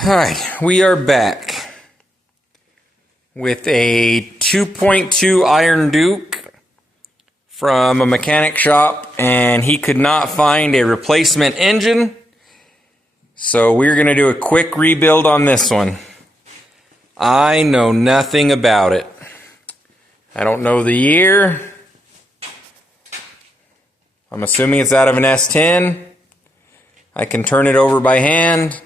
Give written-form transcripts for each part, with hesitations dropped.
Alright, we are back with a 2.2 Iron Duke from a mechanic shop, and he could not find a replacement engine, so we're going to do a quick rebuild on this one. I know nothing about it. I don't know the year. I'm assuming it's out of an S10. I can turn it over by hand.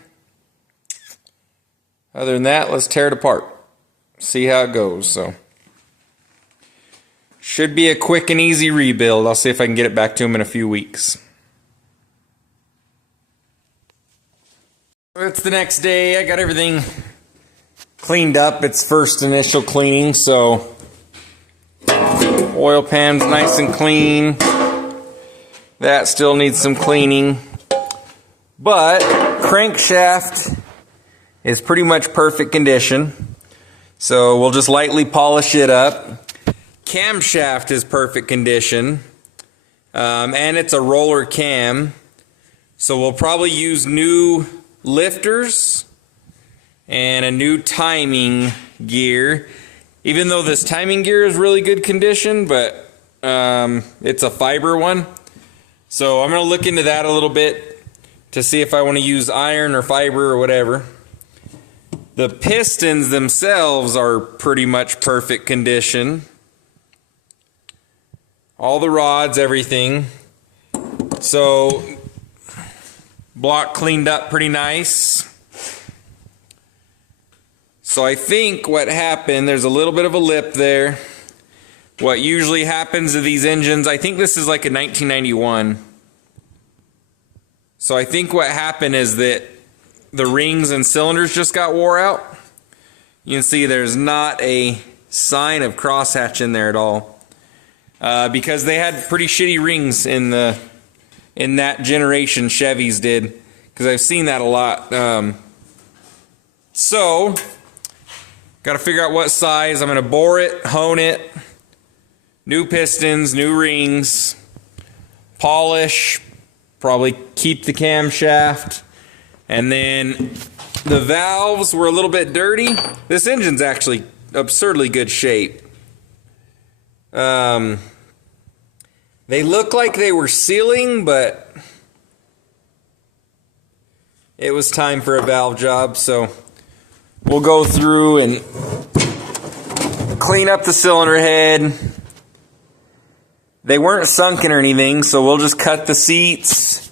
Other than that, let's tear it apart. See how it goes. So, should be a quick and easy rebuild. I'll see if I can get it back to him in a few weeks. It's the next day. I got everything cleaned up. It's first initial cleaning, so oil pan's nice and clean. That still needs some cleaning. But crankshaft is pretty much perfect condition, so we'll just lightly polish it up. Camshaft is perfect condition, and it's a roller cam, so we'll probably use new lifters and a new timing gear, even though this timing gear is really good condition, but it's a fiber one. So I'm going to look into that a little bit to see if I want to use iron or fiber or whatever. The pistons themselves are pretty much perfect condition. All the rods, everything. So, block cleaned up pretty nice. So I think what happened, there's a little bit of a lip there. What usually happens to these engines, I think this is like a 1991. So I think what happened is that the rings and cylinders just got wore out. You can see there's not a sign of crosshatch in there at all, because they had pretty shitty rings in that generation. Chevys did, because I've seen that a lot. So got to figure out what size. I'm going to bore it, hone it, new pistons, new rings, polish, probably keep the camshaft. And then the valves were a little bit dirty. This engine's actually absurdly good shape. They look like they were sealing, but it was time for a valve job, so we'll go through and clean up the cylinder head. They weren't sunken or anything, so we'll just cut the seats.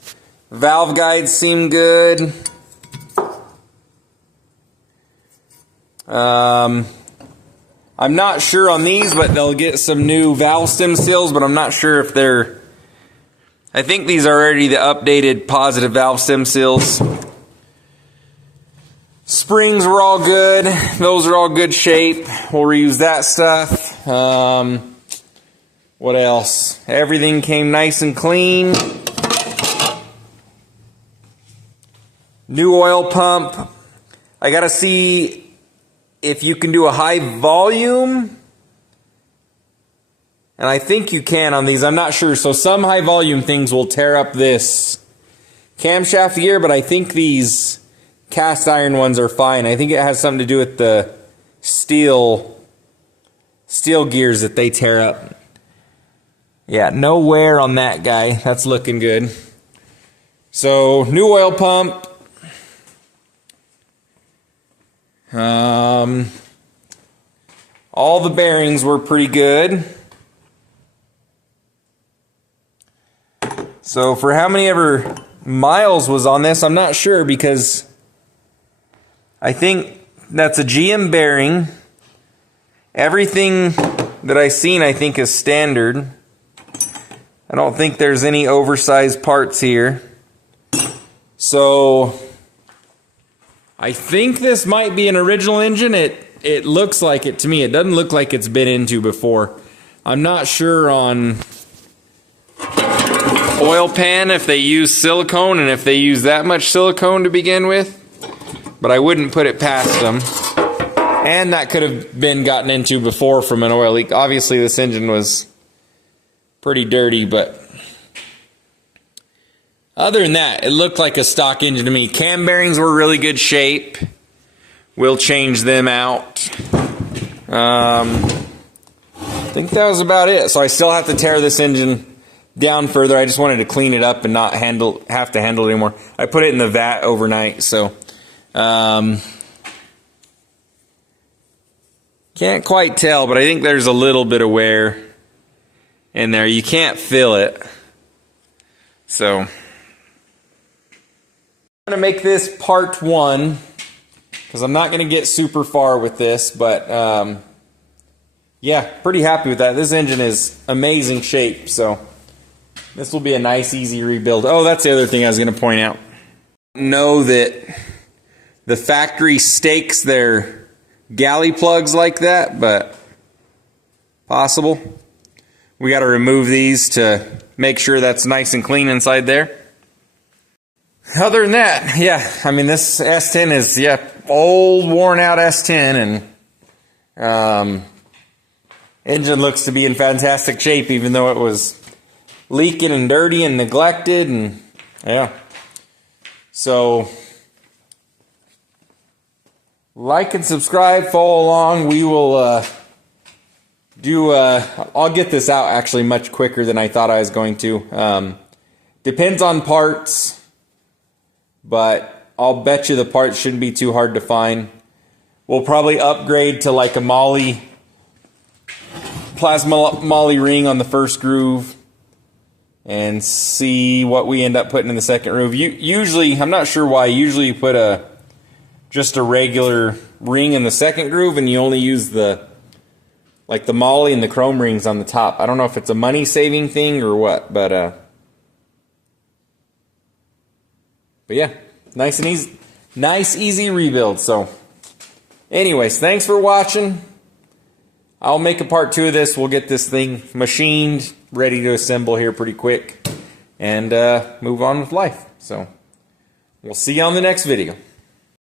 Valve guides seem good. I'm not sure on these, but they'll get some new valve stem seals, but I'm not sure if they're... I think these are already the updated positive valve stem seals. Springs were all good. Those are all good shape. We'll reuse that stuff. What else? Everything came nice and clean. New oil pump. I gotta see if you can do a high volume, and I think you can on these. I'm not sure. So some high volume things will tear up this camshaft gear, but I think these cast iron ones are fine. I think it has something to do with the steel gears that they tear up. Yeah, no wear on that guy. That's looking good. So new oil pump. All the bearings were pretty good. So for how many ever miles was on this, I'm not sure, because I think that's a GM bearing. Everything that I've seen, I think, is standard. I don't think there's any oversized parts here. So I think this might be an original engine. It looks like it to me. It doesn't look like it's been into before. I'm not sure on oil pan if they use silicone and if they use that much silicone to begin with, but I wouldn't put it past them. And that could have been gotten into before from an oil leak. Obviously this engine was pretty dirty, but Other than that, it looked like a stock engine to me. Cam bearings were really good shape. We'll change them out. I think that was about it. So I still have to tear this engine down further. I just wanted to clean it up and not have to handle it anymore. I put it in the vat overnight, so can't quite tell, but I think there's a little bit of wear in there. You can't feel it. So I'm going to make this part 1 because I'm not going to get super far with this, but yeah, pretty happy with that. This engine is amazing shape, so this will be a nice, easy rebuild. Oh, that's the other thing I was going to point out. Know that the factory stakes their galley plugs like that, but possible. We got to remove these to make sure that's nice and clean inside there. Other than that, yeah, I mean, this S10 is, yeah, old, worn out S10, and engine looks to be in fantastic shape, even though it was leaking and dirty and neglected, and yeah. So like and subscribe, follow along. We will I'll get this out actually much quicker than I thought I was going to. Depends on parts, but I'll bet you the parts shouldn't be too hard to find. We'll probably upgrade to like a plasma moly ring on the first groove and see what we end up putting in the second groove. Usually, I'm not sure why, usually you put just a regular ring in the second groove and you only use the moly and the chrome rings on the top. I don't know if it's a money saving thing or what, but yeah, nice and easy, easy rebuild. So anyways, thanks for watching. I'll make a part 2 of this. We'll get this thing machined, ready to assemble here pretty quick, and move on with life. So we'll see you on the next video.